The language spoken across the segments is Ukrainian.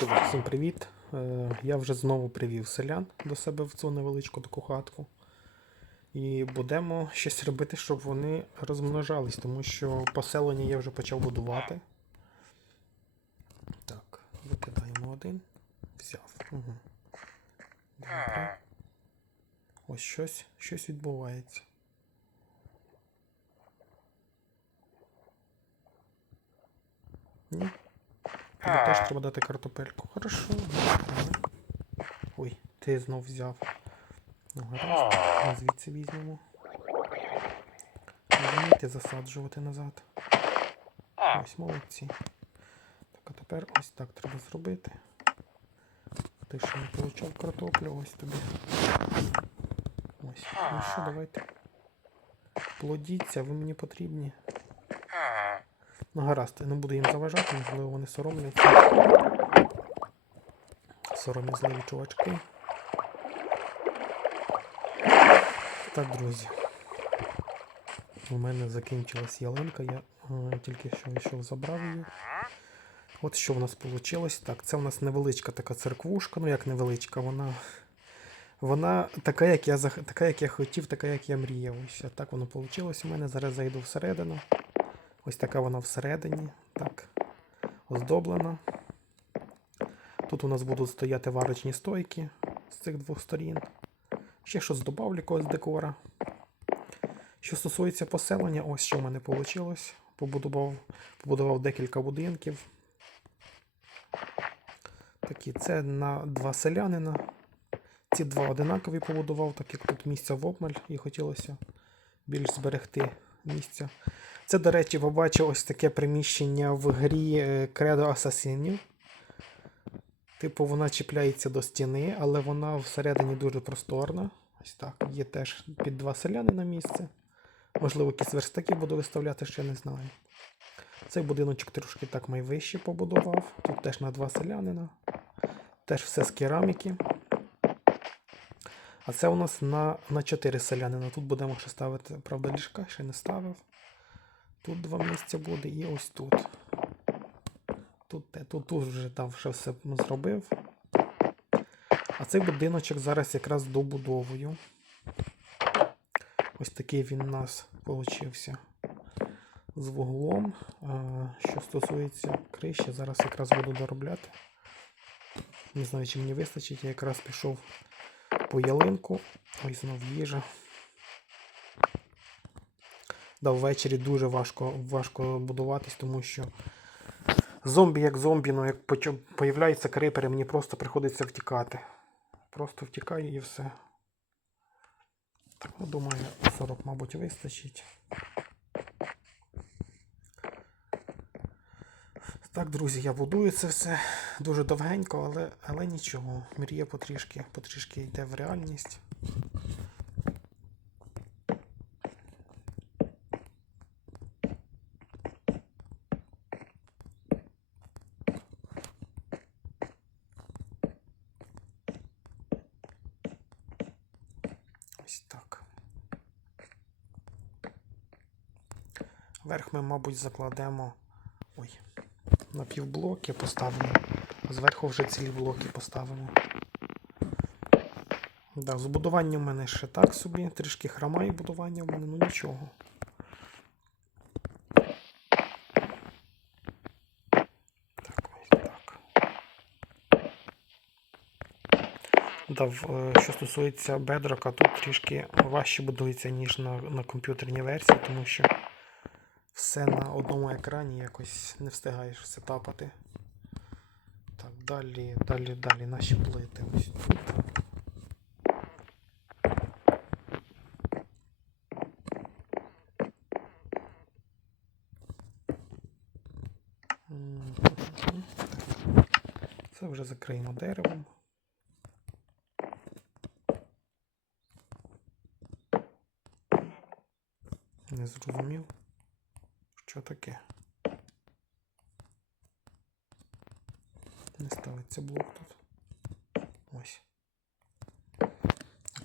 Друзі, всім привіт! Е, Я вже знову привів селян до себе в цю невеличку таку хатку. І будемо щось робити, щоб вони розмножались, тому що поселення я вже почав будувати. Так, викидаємо один. Взяв. Угу. Добре. Ось щось, щось відбувається. Ні. Тобі теж треба дати картопельку. Хорошо. Ой, ти знов взяв. Ну, гаразд. Ми звідси візьмемо. Не вмійте засаджувати назад. Ось молодці. Так, а тепер ось так треба зробити. Ти ще не получав картоплю, ось тобі. Ось. Ну що, давайте. Плодіться, ви мені потрібні. Ну гаразд, не буду їм заважати, можливо, вони соромляться. Сором'язливі чувачки. Так, друзі. У мене закінчилась ялинка, я е, тільки що йшов, забрав її. От що в нас вийшло. Так, це у нас невеличка така церквушка, ну як невеличка, вона. Вона така, як я така, як я хотів, така, як я мріяв. Ось так воно вийшло у мене. Зараз зайду всередину. Ось така вона всередині. Так. Оздоблена. Тут у нас будуть стояти варочні стойки з цих двох сторін. Ще щось добавлю якогось декора. Що стосується поселення, ось що в мене вийшло. Побудував, побудував декілька будинків. Такі, це на два селянина. Ці два одинакові побудував, так як тут місця в обмаль і хотілося більш зберегти місця. Це, до речі, побачив ось таке приміщення в грі е, Credo Асасинів. Типу, вона чіпляється до стіни, але вона всередині дуже просторна. Ось так. Є теж під два селяни на місце. Можливо, якісь верстаки буду виставляти, ще не знаю. Цей будиночок трошки так найвищий побудував. Тут теж на два селянина. Теж все з кераміки. А це у нас на, на 4 селянина. Тут будемо ще ставити, правда, ліжка, ще не ставив. Тут два місця буде і ось тут. Тут, те- тут, вже там вже все зробив. А цей будиночок зараз якраз добудовую. Ось такий він у нас получився з вуглом. Що стосується криші, зараз якраз буду доробляти. Не знаю, чи мені вистачить, я якраз пішов по ялинку. Ой, знов їжа. Да, ввечері дуже важко, важко будуватись, тому що зомбі як зомбі, ну як появляються крипери, мені просто приходиться втікати. Просто втікаю і все. Так, ну думаю, 40, мабуть, вистачить. Так, друзі, я будую це все дуже довгенько, але, але нічого. Мрія потрішки, потрішки йде в реальність. Ось так. Верх ми, мабуть, закладемо. Ой, на півблоки поставимо. а Зверху вже цілі блоки поставимо. Да, з будуванням в мене ще так собі. Трішки хромає будування в мене, ну нічого. Так, ось так. Да, в, е, що стосується бедрока, тут трішки важче будується, ніж на, на комп'ютерній версії, тому що все на одному екрані якось не встигаєш все тапати. Так, далі, далі, далі наші плити. Ось тут. Це вже закриємо деревом. Не зрозумів. Що таке? Не ставиться блок тут. Ось.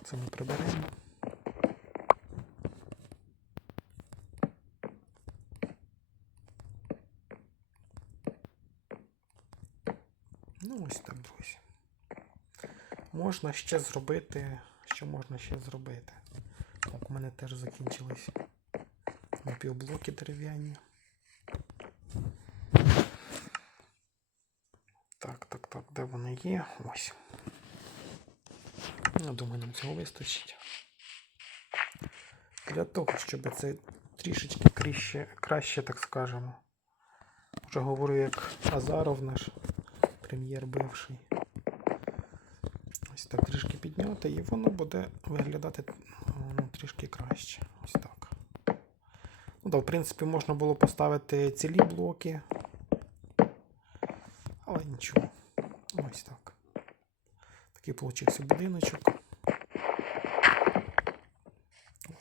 Це ми приберемо. Ну, Ось так, друзі. Можна ще зробити. Що можна ще зробити? Так, у мене теж закінчились напівблоки дерев'яні. Так, так, так, де вони є? Ось. Я думаю, нам цього вистачить. Для того, щоб це трішечки краще, краще так скажемо. Вже говорю, як Азаров наш прем'єр бивший. Ось так трішки підняти, і воно буде виглядати ну, трішки краще. Ось так. Ну, да, в принципі, можна було поставити цілі блоки. Але нічого. Ось так. Такий получився будиночок.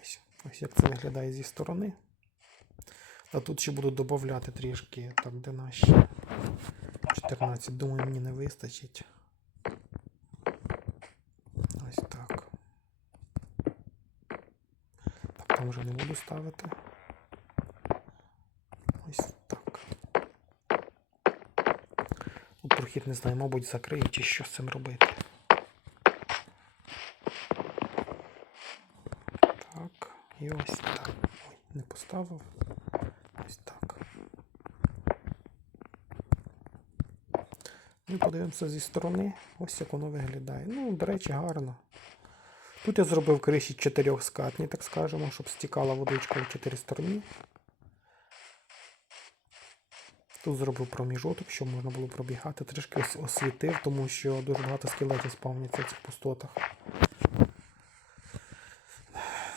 Ось. Ось як це виглядає зі сторони. А тут ще буду додати трішки, так, де наші 14. Думаю, мені не вистачить. Ось так. Так, там вже не буду ставити. Ось так. Прохід не знаю, мабуть, закриє чи що з цим робити. Так, і ось так. Ой, не поставив. Ось так. Ну, подивимося зі сторони. Ось як воно виглядає. Ну, до речі, гарно. Тут я зробив криші чотирьохскатні, так скажемо, щоб стікала водичка в чотири сторони. Тут зробив проміжуток, щоб можна було пробігати. Трішки освітив, тому що дуже багато скелетів спавняться в цих пустотах.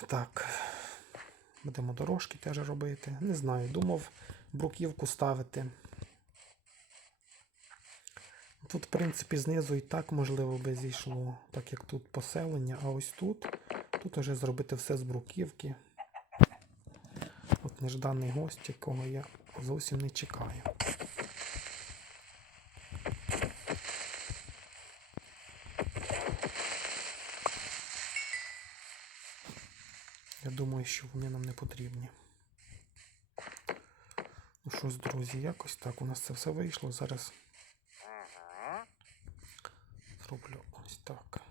Так. Будемо дорожки теж робити. Не знаю, думав бруківку ставити. Тут, в принципі, знизу і так можливо би зійшло, так як тут поселення, а ось тут, тут вже зробити все з бруківки. От нежданий гость, якого я зовсім не чекаю. Думаю, що вони нам не потрібні. Ну що ж, друзі, якось так у нас це все вийшло. Зараз зроблю ось так.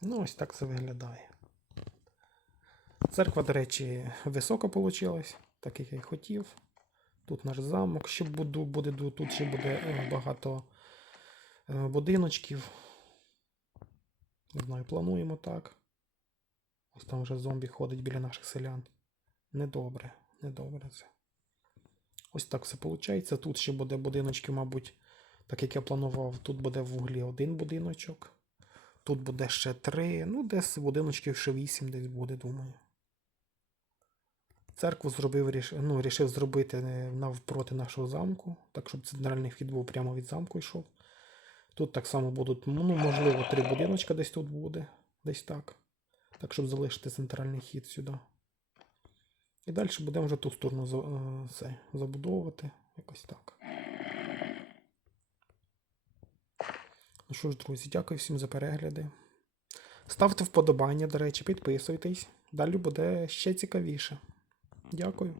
Ну, ось так це виглядає. Церква, до речі, висока вийшла, так як я й хотів. Тут наш замок ще буду, буде, тут ще буде е, багато е, будиночків. Не знаю, плануємо так. Ось там вже зомбі ходить біля наших селян. Недобре, недобре це. Ось так все виходить. Тут ще буде будиночки, мабуть, так як я планував, тут буде в углі один будиночок. Тут буде ще три. Ну, десь будиночків ще вісім десь буде, думаю. Церкву зробив, ну, рішив зробити е, навпроти нашого замку, так щоб центральний вхід був прямо від замку йшов. Тут так само будуть, ну, можливо, три будиночка десь тут буде, десь так. Так, щоб залишити центральний хід сюди. І далі будемо вже ту сторону е, це, забудовувати. Якось так. Ну що ж, друзі, дякую всім за перегляди. Ставте вподобання, до речі, підписуйтесь. Далі буде ще цікавіше. Дякую.